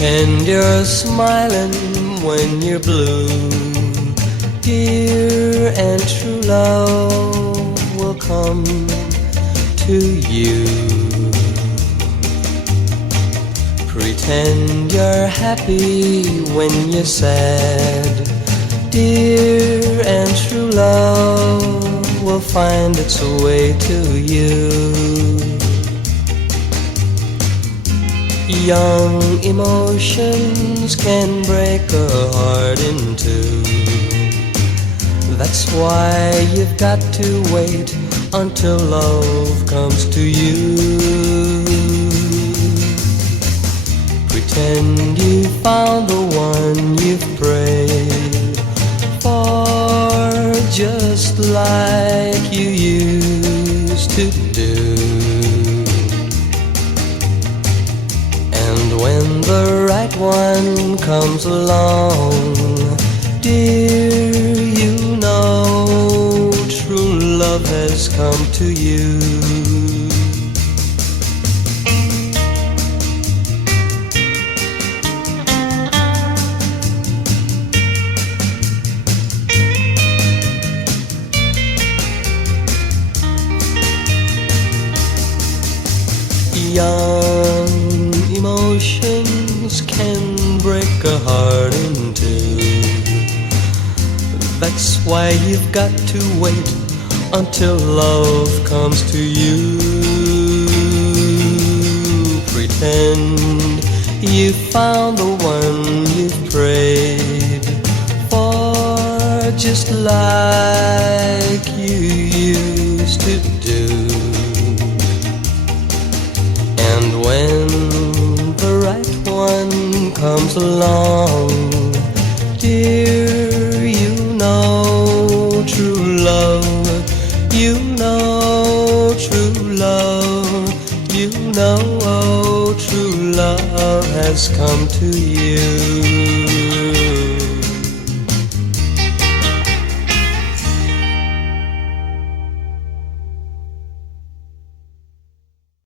Pretend you're smiling when you're blue. Dear and true love will come to you. Pretend you're happy when you're sad. Dear and true love will find its way to you. Young emotions can break a heart in two. That's why you've got to wait until love comes to you. Pretend you found the one you've prayed for, just like you used to do. And when the right one comes along, dear, you know true love has come to you. Young emotions can break a heart in two. That's why you've got to wait until love comes to you. Pretend you found the one you've prayed for, just like you used to do. And when the right one comes along, dear, you know true love, you know true love, you know true love has come to you.